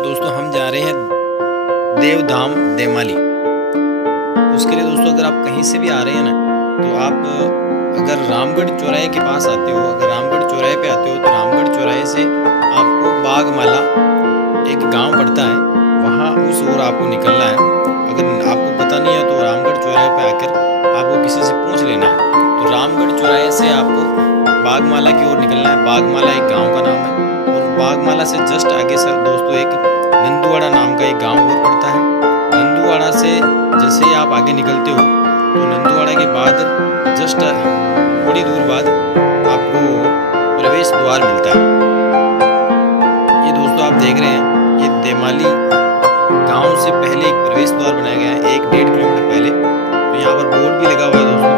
तो दोस्तों हम जा रहे हैं देवधाम देमाली। उसके लिए दोस्तों अगर आप कहीं से भी आ रहे हैं ना, तो आप अगर रामगढ़ चौराहे के पास आते हो, अगर रामगढ़ चौराहे पे आते हो तो रामगढ़ चौराहे से आपको बागमाला एक गांव पड़ता है, वहाँ उस ओर आपको निकलना है। अगर आपको पता नहीं है तो रामगढ़ चौराहे पे आकर आपको किसी से पूछ लेना है। तो रामगढ़ चौराहे से आपको बागमाला की ओर निकलना है। बागमाला एक गाँव का नाम है, और बागमाला से जस्ट आगे सर दोस्तों एक नंदुवाड़ा नाम का एक गांव और पड़ता है। नंदुवाड़ा से जैसे ही आप आगे निकलते हो तो नंदुवाड़ा के बाद जस्ट थोड़ी दूर बाद आपको प्रवेश द्वार मिलता है। ये दोस्तों आप देख रहे हैं, ये देमाली गांव से पहले एक प्रवेश द्वार बनाया गया है, 1-1.5 किलोमीटर पहले। तो यहाँ पर बोर्ड भी लगा हुआ है दोस्तों।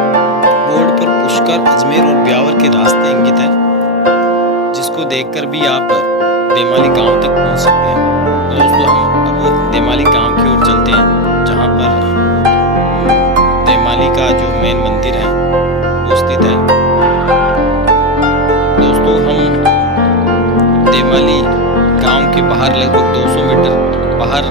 बोर्ड पर पुष्कर, अजमेर और ब्यावर के रास्ते इंगित है, जिसको देखकर भी आप देमाली गांव तक पहुंच सकते हैं। तो दोस्तों हम अब देमाली गांव की ओर चलते हैं, जहां पर देमाली का जो मेन मंदिर है वो स्थित है। दोस्तों हम देमाली गांव के बाहर लगभग 200 मीटर बाहर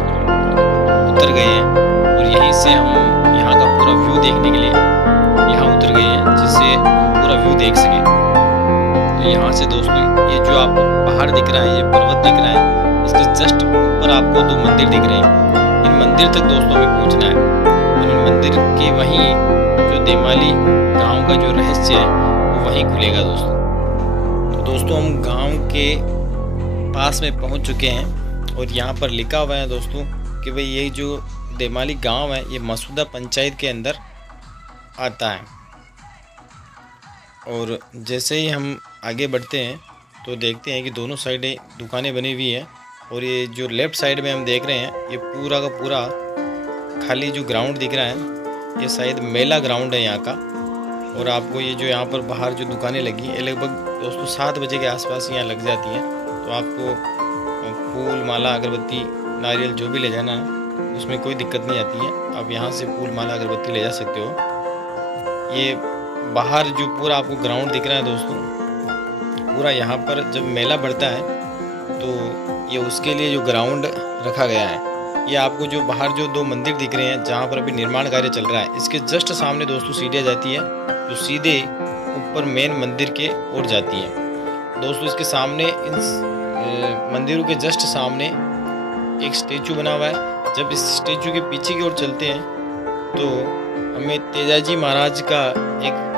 उतर गए हैं, और यहीं से हम यहाँ का पूरा व्यू देखने के लिए यहाँ उतर गए हैं, जिससे पूरा व्यू देख सकें। तो यहाँ से दोस्तों ये जो आपको पहाड़ दिख रहा है, ये पर्वत दिख रहा है, इसके जस्ट ऊपर आपको 2 मंदिर दिख रहे हैं। इन मंदिर तक दोस्तों हमें पहुँचना है, और इन मंदिर के वहीं जो देमाली गांव का जो रहस्य है वो वहीं खुलेगा दोस्तों। तो दोस्तों हम गांव के पास में पहुंच चुके हैं, और यहाँ पर लिखा हुआ है दोस्तों कि भाई ये जो देमाली गांव है ये मसूदा पंचायत के अंदर आता है। और जैसे ही हम आगे बढ़ते हैं तो देखते हैं कि दोनों साइडें दुकानें बनी हुई हैं, और ये जो लेफ़्ट साइड में हम देख रहे हैं ये पूरा का पूरा खाली जो ग्राउंड दिख रहा है, ये शायद मेला ग्राउंड है यहाँ का। और आपको ये जो यहाँ पर बाहर जो दुकानें लगी हैं, ये लगभग दोस्तों 7 बजे के आसपास यहाँ लग जाती हैं। तो आपको फूल, माला, अगरबत्ती, नारियल जो भी ले जाना है उसमें कोई दिक्कत नहीं आती है। आप यहाँ से फूल, माला, अगरबत्ती ले जा सकते हो। ये बाहर जो पूरा आपको ग्राउंड दिख रहा है दोस्तों, पूरा यहाँ पर जब मेला बढ़ता है तो ये उसके लिए जो ग्राउंड रखा गया है। ये आपको जो बाहर जो 2 मंदिर दिख रहे हैं जहाँ पर अभी निर्माण कार्य चल रहा है, इसके जस्ट सामने दोस्तों सीढ़ियाँ जाती है जो सीधे ऊपर मेन मंदिर के ओर जाती है। दोस्तों इसके सामने, इन मंदिरों के जस्ट सामने एक स्टेचू बना हुआ है। जब इस स्टेचू के पीछे की ओर चलते हैं तो हमें तेजाजी महाराज का एक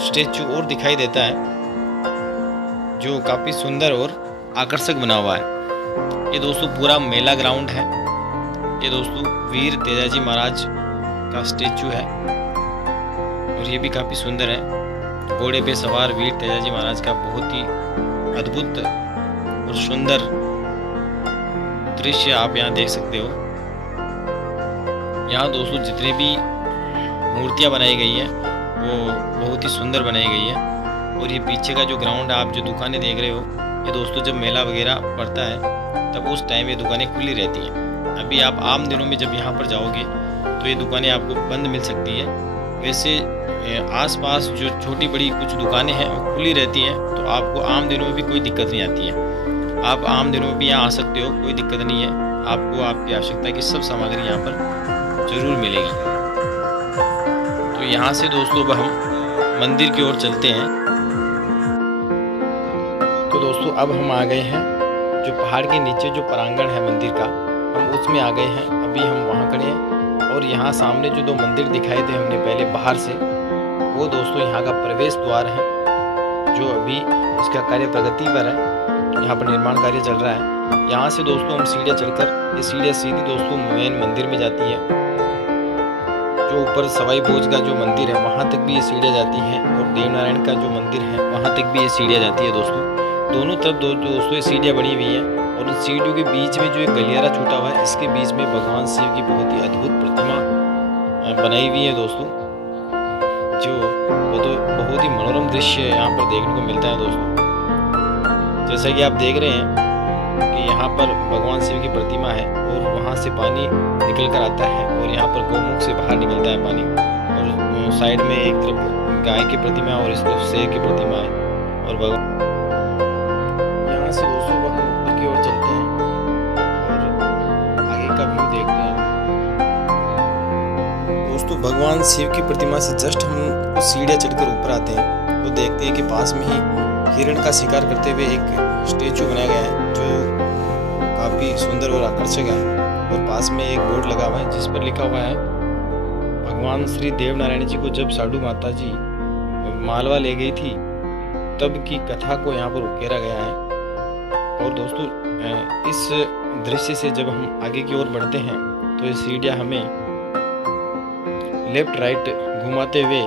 स्टेचू और दिखाई देता है, जो काफ़ी सुंदर और आकर्षक बना हुआ है। ये दोस्तों पूरा मेला ग्राउंड है। ये दोस्तों वीर तेजाजी महाराज का स्टेचू है, और ये भी काफ़ी सुंदर है। घोड़े पे सवार वीर तेजाजी महाराज का बहुत ही अद्भुत और सुंदर दृश्य आप यहाँ देख सकते हो। यहाँ दोस्तों जितनी भी मूर्तियाँ बनाई गई हैं वो बहुत ही सुंदर बनाई गई है। और ये पीछे का जो ग्राउंड है, आप जो दुकानें देख रहे हो, ये दोस्तों जब मेला वगैरह पड़ता है तब उस टाइम ये दुकानें खुली रहती हैं। अभी आप आम दिनों में जब यहाँ पर जाओगे तो ये दुकानें आपको बंद मिल सकती है। वैसे आसपास जो छोटी बड़ी कुछ दुकानें हैं वो खुली रहती हैं, तो आपको आम दिनों में भी कोई दिक्कत नहीं आती है। आप आम दिनों में भी यहाँ आ सकते हो, कोई दिक्कत नहीं है। आपको आपकी आवश्यकता की सब सामग्री यहाँ पर ज़रूर मिलेगी। तो यहाँ से दोस्तों अब हम मंदिर की ओर चलते हैं। तो दोस्तों अब हम आ गए हैं जो पहाड़ के नीचे जो प्रांगण है मंदिर का, हम उसमें आ गए हैं। अभी हम वहाँ खड़े हैं, और यहाँ सामने जो 2 मंदिर दिखाए थे हमने पहले बाहर से, वो दोस्तों यहाँ का प्रवेश द्वार है, जो अभी इसका कार्य प्रगति पर है। यहाँ पर निर्माण कार्य चल रहा है। यहाँ से दोस्तों हम सीढ़ियाँ चढ़कर, ये सीढ़ियाँ सीधी दोस्तों मेन मंदिर में जाती है। जो ऊपर सवाई भोज का जो मंदिर है वहाँ तक भी ये सीढ़ियाँ जाती हैं, और देवनारायण का जो मंदिर है वहाँ तक भी ये सीढ़ियाँ जाती है दोस्तों। दोनों तरफ दोस्तों ये सीढ़ियाँ बनी हुई हैं, और उन सीढ़ियों के बीच में जो एक गलियारा छूटा हुआ है, इसके बीच में भगवान शिव की बहुत ही अद्भुत प्रतिमा बनाई हुई है दोस्तों, जो बहुत ही मनोरम दृश्य यहाँ पर देखने को मिलता है दोस्तों। जैसा कि आप देख रहे हैं कि यहाँ पर भगवान शिव की प्रतिमा है, और वहाँ से पानी निकल कर आता है, और यहाँ पर गौमुख से बाहर निकलता है पानी। और साइड में एक तरफ गाय की प्रतिमा और इस तरफ शेर की प्रतिमा है, और यहाँ से दोस्तों हम ऊपर की ओर चलते हैं, और भगवान शिव की प्रतिमा से जस्ट हम सीढ़ियाँ चढ़कर ऊपर आते हैं तो देखते हैं कि पास में ही हिरण का शिकार करते हुए एक स्टेचू बनाया गया है जो काफ़ी सुंदर और आकर्षक है। और पास में एक बोर्ड लगा हुआ है जिस पर लिखा हुआ है भगवान श्री देव नारायण जी को जब साधु माता जी मालवा ले गई थी तब की कथा को यहाँ पर उकेरा गया है। और दोस्तों इस दृश्य से जब हम आगे की ओर बढ़ते हैं तो ये सीढ़ियाँ हमें लेफ्ट राइट घुमाते हुए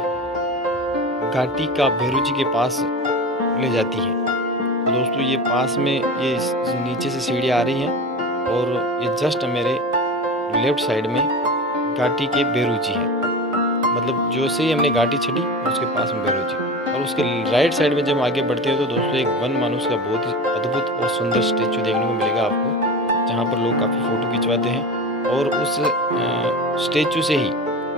घाटी का भैरू जी के पास ले जाती है। तो दोस्तों ये पास में ये नीचे से सीढ़ियाँ आ रही हैं और ये जस्ट मेरे लेफ्ट साइड में घाटी के भैरू जी है। मतलब जो से ही हमने घाटी चढ़ी उसके पास में भैरू जी, और उसके राइट साइड में जब आगे बढ़ते हैं तो दोस्तों एक वन मानुष का बहुत ही अद्भुत और सुंदर स्टेचू देखने को मिलेगा आपको, जहाँ पर लोग काफ़ी फ़ोटो खिंचवाते हैं। और उस स्टेचू से ही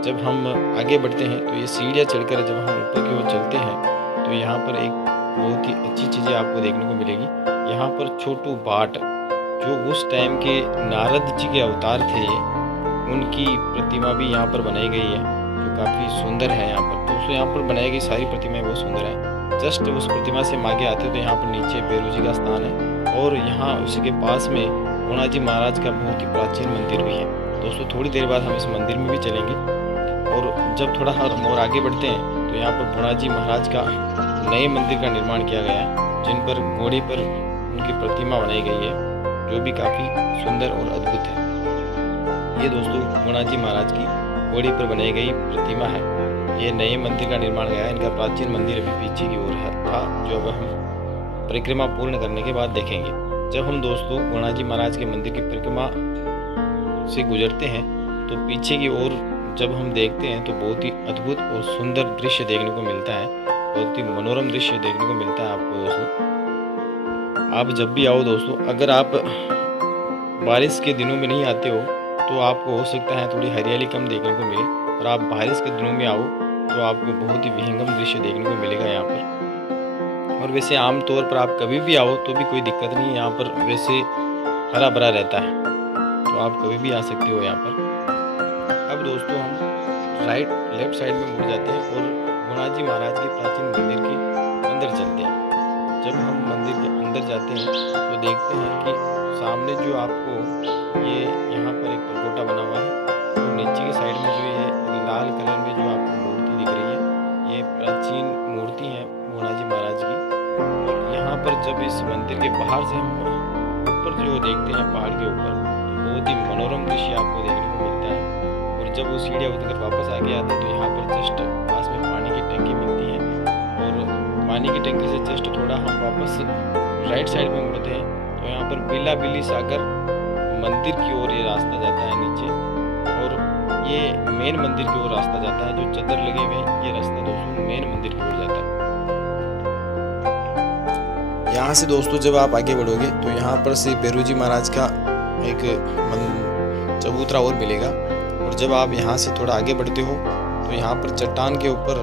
जब हम आगे बढ़ते हैं तो ये सीढ़ियाँ चढ़कर जब हम ऊपर की ओर चलते हैं तो यहाँ पर एक बहुत ही अच्छी चीज़ें आपको देखने को मिलेगी। यहाँ पर छोटू भाट जो उस टाइम के नारद जी के अवतार थे उनकी प्रतिमा भी यहाँ पर बनाई गई है जो काफ़ी सुंदर है। यहाँ पर दोस्तों यहाँ पर बनाई गई सारी प्रतिमाएं बहुत सुंदर है। जस्ट उस प्रतिमा से हम आगे आते हैं तो यहाँ पर नीचे भैरू जी का स्थान है और यहाँ उसी के पास में गुणा जी महाराज का बहुत ही प्राचीन मंदिर भी है। दोस्तों थोड़ी देर बाद हम इस मंदिर में भी चलेंगे और जब थोड़ा हम और आगे बढ़ते हैं तो यहाँ पर गुणा जी महाराज का नए मंदिर का निर्माण किया गया है जिन पर घोड़े पर उनकी प्रतिमा बनाई गई है जो भी काफ़ी सुंदर और अद्भुत है। ये दोस्तों गुणा जी महाराज की घोड़े पर बनाई गई प्रतिमा है। ये नए मंदिर का निर्माण गया है। इनका प्राचीन मंदिर अभी पीछे की ओर है था जो अब हम परिक्रमा पूर्ण करने के बाद देखेंगे। जब हम दोस्तों गुणा जी महाराज के मंदिर की परिक्रमा से गुजरते हैं तो पीछे की ओर जब हम देखते हैं तो बहुत ही अद्भुत और सुंदर दृश्य देखने को मिलता है, बहुत ही मनोरम दृश्य देखने को मिलता है आपको दोस्तों। आप जब भी आओ दोस्तों, अगर आप बारिश के दिनों में नहीं आते हो तो आपको हो सकता है थोड़ी हरियाली कम देखने को मिले, और आप बारिश के दिनों में आओ तो आपको बहुत ही विहंगम दृश्य देखने को मिलेगा यहाँ पर। और वैसे आम तौर पर आप कभी भी आओ तो भी कोई दिक्कत नहीं है, यहाँ पर वैसे हरा भरा रहता है तो आप कभी भी आ सकते हो यहाँ पर। अब दोस्तों हम लेफ्ट साइड में मुड़ जाते हैं और गुणा जी महाराज के प्राचीन मंदिर के अंदर चलते हैं। जब हम मंदिर के अंदर जाते हैं तो देखते हैं कि सामने जो आपको ये यहाँ पर एक परकोटा बना हुआ है और नीचे के साइड में जो ये लाल कलर में जो आपको मूर्ति दिख रही है ये प्राचीन मूर्ति है गुणा जी महाराज की। और यहाँ पर जब इस मंदिर के बाहर से हम ऊपर जो देखते हैं पहाड़ के ऊपर तो बहुत ही मनोरम दृश्य आपको देखने को मिलता है। और जब वो सीढ़ियाँ उतरकर वापस आगे आते हैं तो यहाँ पर जस्ट पास में पानी की टंकी मिलती है और पानी की टंकी से जस्ट थोड़ा हम वापस राइट साइड में मुड़ते हैं तो यहाँ पर बिल्ला बिल्ली सागर मंदिर की ओर ये रास्ता जाता है नीचे, और ये मेन मंदिर की ओर रास्ता जाता है। जो चद्दर लगे हुए हैं ये रास्ता दोस्तों मेन मंदिर की ओर जाता है। यहाँ से दोस्तों जब आप आगे बढ़ोगे तो यहाँ पर से भैरू जी महाराज का एक चबूतरा और मिलेगा। और जब आप यहाँ से थोड़ा आगे बढ़ते हो तो यहाँ पर चट्टान के ऊपर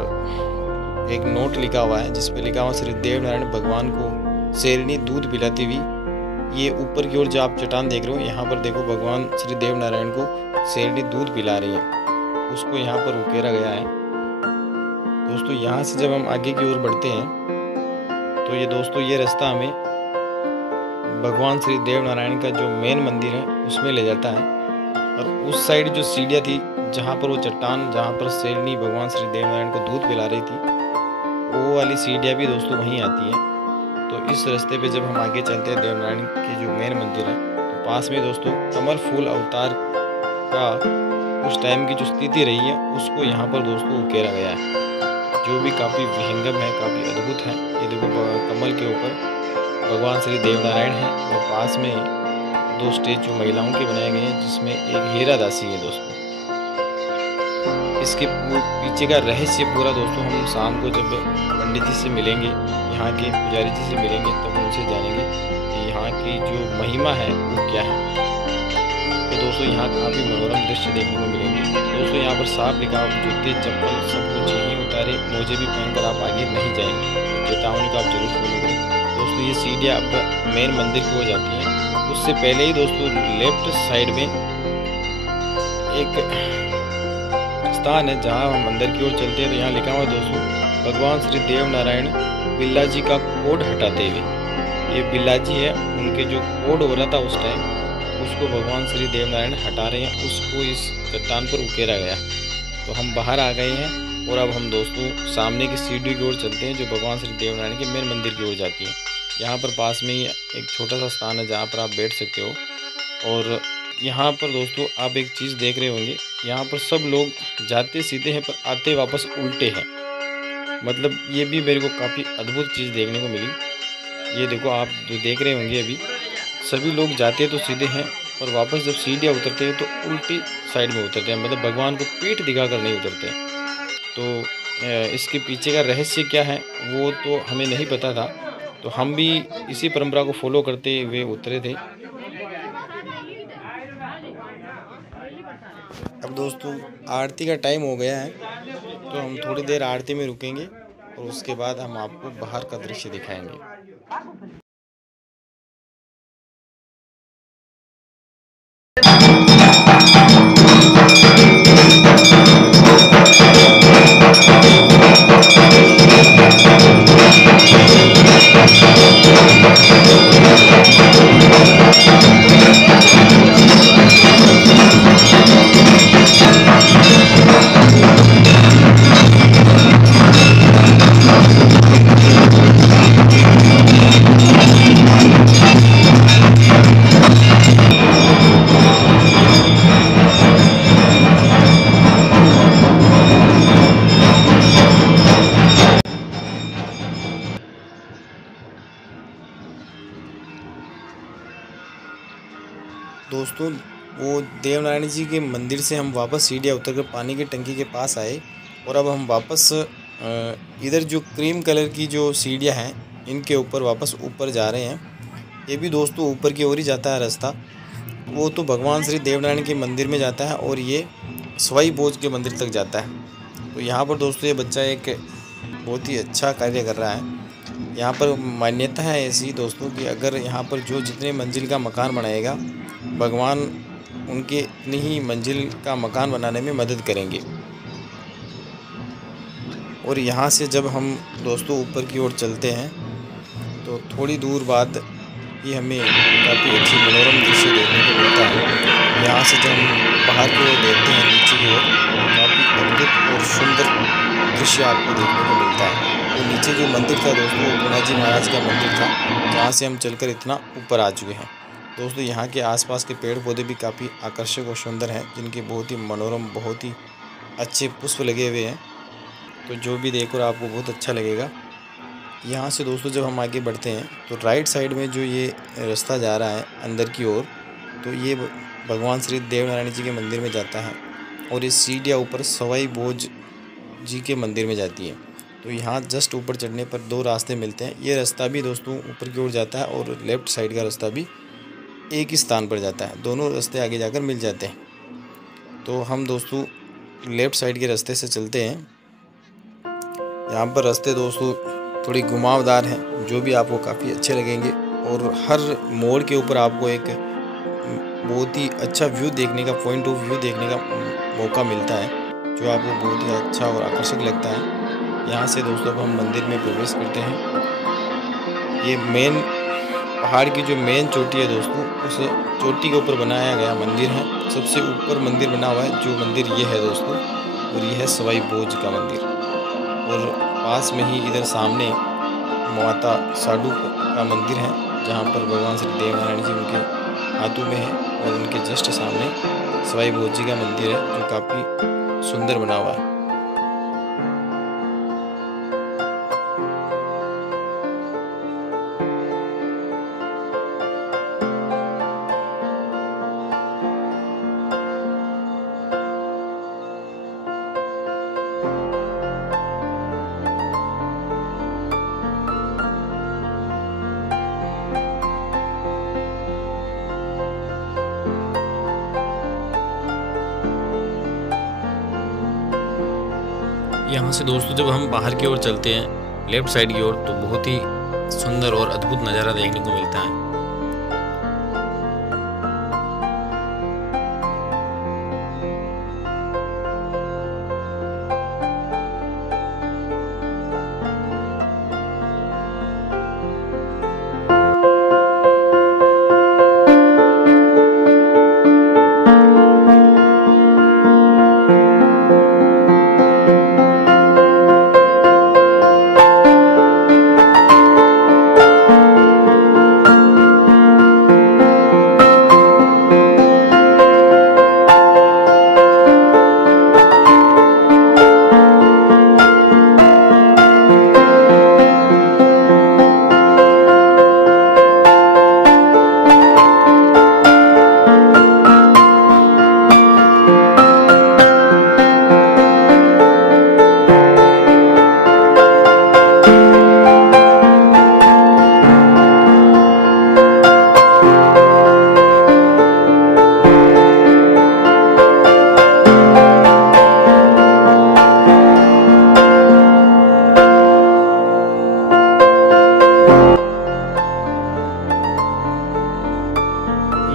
एक नोट लिखा हुआ है जिस पे लिखा हुआ श्री देव नारायण भगवान को शेरनी दूध पिलाती हुई। ये ऊपर की ओर जो आप चट्टान देख रहे हो यहाँ पर देखो भगवान श्री देव नारायण को शेरनी दूध पिला रही है, उसको यहाँ पर उकेरा गया है। दोस्तों यहाँ से जब हम आगे की ओर बढ़ते हैं तो ये दोस्तों ये रास्ता हमें भगवान श्री देव नारायण का जो मेन मंदिर है उसमें ले जाता है। और उस साइड जो सीढ़ियाँ थी जहाँ पर वो चट्टान जहाँ पर शेरनी भगवान श्री देव नारायण को दूध पिला रही थी वो वाली सीढ़ियाँ भी दोस्तों वहीं आती है। तो इस रास्ते पे जब हम आगे चलते हैं देवनारायण के जो मेन मंदिर है तो पास में दोस्तों कमल फूल अवतार का उस टाइम की जो स्थिति रही है उसको यहाँ पर दोस्तों उकेरा गया है जो भी काफ़ी विहंगम है, काफ़ी अद्भुत है। ये देखो कमल के ऊपर भगवान श्री देव नारायण है और पास में दो स्टेचू महिलाओं के बनाए गए हैं जिसमें एक हीरा दासी है दोस्तों। इसके पीछे का रहस्य पूरा दोस्तों हम शाम को जब पंडित जी से मिलेंगे, यहाँ के पुजारी जी से मिलेंगे तब उनसे जानेंगे कि यहाँ की जो महिमा है वो क्या है। तो दोस्तों यहाँ काफ़ी मनोरम दृश्य देखने को मिलेंगे। दोस्तों यहाँ पर साफ लिखा जूते चप्पल सब कुछ यहीं उतारे, मोजे भी पहनकर आप आगे नहीं जाएंगे, चेतावनी का आप जरूर फॉलो करें। दोस्तों ये सीढ़ियाँ अब मेन मंदिर की हो जाती हैं। उससे पहले ही दोस्तों लेफ्ट साइड में एक स्थान है जहाँ हम अंदर की ओर चलते हैं तो यहाँ लिखा हुआ है दोस्तों, भगवान श्री देव नारायण बिल्ला जी का कोड हटाते हुए। ये बिल्ला जी है, उनके जो कोड हो रहा था उस टाइम, उसको भगवान श्री देव नारायण हटा रहे हैं, उसको इस चट्टान पर उकेरा गया। तो हम बाहर आ गए हैं और अब हम दोस्तों सामने की सीढ़ी की ओर चलते हैं जो भगवान श्री देव नारायण के मेन मंदिर की ओर जाती है। यहाँ पर पास में ही एक छोटा सा स्थान है जहाँ पर आप बैठ सकते हो। और यहाँ पर दोस्तों आप एक चीज़ देख रहे होंगे, यहाँ पर सब लोग जाते सीधे हैं पर आते वापस उल्टे हैं। मतलब ये भी मेरे को काफ़ी अद्भुत चीज़ देखने को मिली। ये देखो, आप जो देख रहे होंगे अभी, सभी लोग जाते तो सीधे हैं और वापस जब सीढ़ियाँ उतरते हैं तो उल्टी साइड में उतरते हैं, मतलब भगवान को पीठ दिखाकर नहीं उतरते। तो इसके पीछे का रहस्य क्या है वो तो हमें नहीं पता था, तो हम भी इसी परंपरा को फॉलो करते हुए उतरे थे। अब दोस्तों आरती का टाइम हो गया है, तो हम थोड़ी देर आरती में रुकेंगे और उसके बाद हम आपको बाहर का दृश्य दिखाएंगे। दोस्तों वो देवनारायण जी के मंदिर से हम वापस सीढ़ियाँ उतरकर पानी की टंकी के पास आए और अब हम वापस इधर जो क्रीम कलर की जो सीढ़ियाँ हैं इनके ऊपर वापस ऊपर जा रहे हैं। ये भी दोस्तों ऊपर की ओर ही जाता है रास्ता, वो तो भगवान श्री देवनारायण के मंदिर में जाता है और ये सवाई भोज के मंदिर तक जाता है। तो यहाँ पर दोस्तों ये बच्चा एक बहुत ही अच्छा कार्य कर रहा है। यहाँ पर मान्यता है ऐसी दोस्तों कि अगर यहाँ पर जो जितने मंजिल का मकान बनाएगा, भगवान उनके इतनी ही मंजिल का मकान बनाने में मदद करेंगे। और यहाँ से जब हम दोस्तों ऊपर की ओर चलते हैं तो थोड़ी दूर बाद ये हमें काफ़ी अच्छी मनोरम दृश्य देखने को मिलता है। यहाँ से जब हम बाहर की ओर देखते हैं नीचे की ओर, काफ़ी अद्भुत और सुंदर दृश्य आपको देखने को मिलता है। तो नीचे जो मंदिर था दोस्तों, वो गुणा जी महाराज का मंदिर था, जहाँ से हम चलकर इतना ऊपर आ चुके हैं। दोस्तों यहाँ के आसपास के पेड़ पौधे भी काफ़ी आकर्षक और सुंदर हैं, जिनके बहुत ही मनोरम, बहुत ही अच्छे पुष्प लगे हुए हैं। तो जो भी देखो आपको बहुत अच्छा लगेगा। यहाँ से दोस्तों जब हम आगे बढ़ते हैं तो राइट साइड में जो ये रास्ता जा रहा है अंदर की ओर, तो ये भगवान श्री देवनारायण जी के मंदिर में जाता है और ये सीढ़ियाँ ऊपर सवाई भोज जी के मंदिर में जाती है। तो यहाँ जस्ट ऊपर चढ़ने पर दो रास्ते मिलते हैं। ये रास्ता भी दोस्तों ऊपर की ओर जाता है और लेफ़्ट साइड का रास्ता भी एक ही स्थान पर जाता है, दोनों रास्ते आगे जाकर मिल जाते हैं। तो हम दोस्तों लेफ़्ट साइड के रास्ते से चलते हैं। यहाँ पर रास्ते दोस्तों थोड़ी घुमावदार हैं, जो भी आपको काफ़ी अच्छे लगेंगे और हर मोड़ के ऊपर आपको एक बहुत ही अच्छा व्यू देखने का, पॉइंट ऑफ व्यू देखने का मौका मिलता है, जो आपको बहुत ही अच्छा और आकर्षक लगता है। यहाँ से दोस्तों हम मंदिर में प्रवेश करते हैं। ये मेन पहाड़ की जो मेन चोटी है दोस्तों, उस चोटी के ऊपर बनाया गया मंदिर है। सबसे ऊपर मंदिर बना हुआ है, जो मंदिर ये है दोस्तों, और ये है सवाई भोज का मंदिर। और पास में ही इधर सामने माता साडू का मंदिर है, जहाँ पर भगवान श्री देवनारायण जी उनके हाथों में है, और उनके जस्ट सामने सवाई भोज जी का मंदिर है, जो काफ़ी सुंदर बना हुआ है। यहाँ से दोस्तों जब हम बाहर की ओर चलते हैं लेफ़्ट साइड की ओर, तो बहुत ही सुंदर और अद्भुत नज़ारा देखने को मिलता है।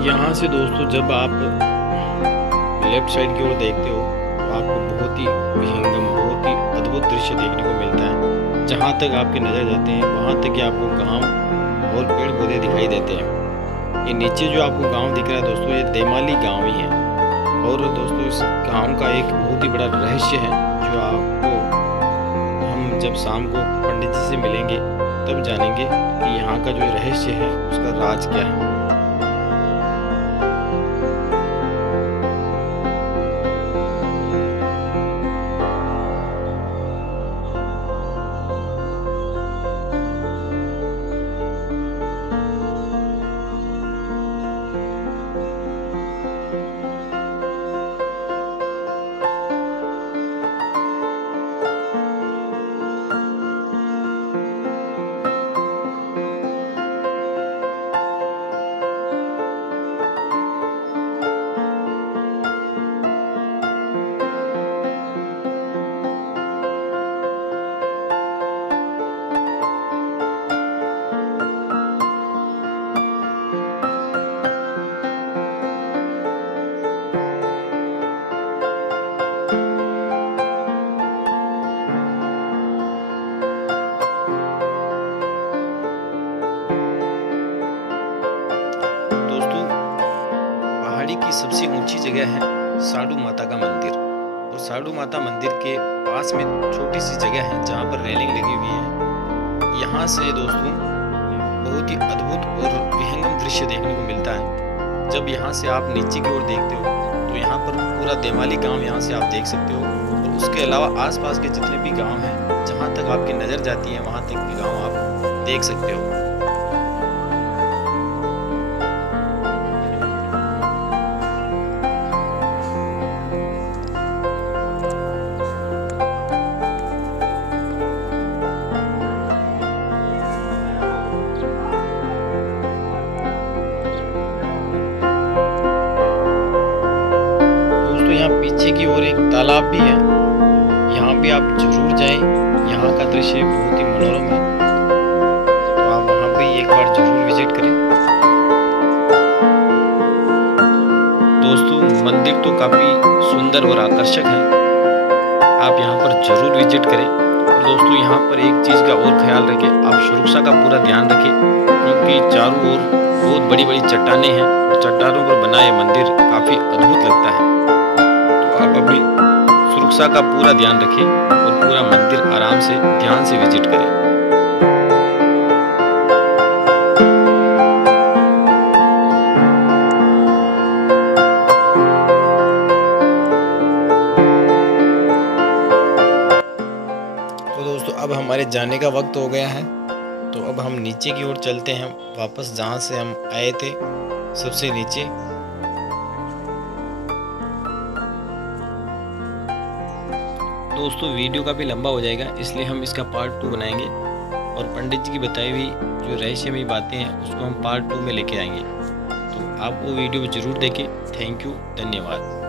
यहाँ से दोस्तों जब आप लेफ्ट साइड की ओर देखते हो तो आपको बहुत ही विहंगम, बहुत ही अद्भुत दृश्य देखने को मिलता है। जहाँ तक आपकी नज़र जाते हैं वहाँ तक ही आपको गांव और पेड़ पौधे दिखाई देते हैं। ये नीचे जो आपको गांव दिख रहा है दोस्तों, ये देमाली गांव ही है। और दोस्तों इस गांव का एक बहुत ही बड़ा रहस्य है जो आपको हम जब शाम को पंडित जी से मिलेंगे तब जानेंगे कि यहाँ का जो रहस्य है उसका राज क्या है। पहाड़ी की सबसे ऊंची जगह है साडू माता का मंदिर। और साडू माता मंदिर के पास में छोटी सी जगह है जहाँ पर रेलिंग लगी हुई है। यहाँ से दोस्तों बहुत ही अद्भुत और विहंगम दृश्य देखने को मिलता है। जब यहाँ से आप नीचे की ओर देखते हो तो यहाँ पर पूरा देमाली गांव यहाँ से आप देख सकते हो। और उसके अलावा आसपास के जितने भी गांव हैं, जहाँ तक आपकी नज़र जाती है वहाँ तक के गांव आप देख सकते हो। यहाँ पीछे की ओर एक तालाब भी है, यहाँ भी आप जरूर जाएं। यहाँ का दृश्य बहुत ही मनोरम है, तो आप वहाँ भी एक बार जरूर विजिट करें। दोस्तों मंदिर तो काफ़ी सुंदर और आकर्षक है, आप यहाँ पर जरूर विजिट करें। और दोस्तों यहाँ पर एक चीज़ का और ख्याल रखें, आप सुरक्षा का पूरा ध्यान रखें, क्योंकि चारों ओर बहुत बड़ी बड़ी चट्टानें हैं और चट्टानों पर बना यह मंदिर काफ़ी अद्भुत लगता है। आप अपनी सुरक्षा का पूरा ध्यान रखें और पूरा मंदिर आराम से ध्यान से विजिट करें। तो दोस्तों अब हमारे जाने का वक्त हो गया है, तो अब हम नीचे की ओर चलते हैं, वापस जहाँ से हम आए थे सबसे नीचे। दोस्तों वीडियो काफ़ी लंबा हो जाएगा, इसलिए हम इसका पार्ट 2 बनाएंगे और पंडित जी की बताई हुई जो रहस्यमयी बातें हैं उसको हम पार्ट 2 में लेके आएंगे। तो आप वो वीडियो जरूर देखें। थैंक यू, धन्यवाद।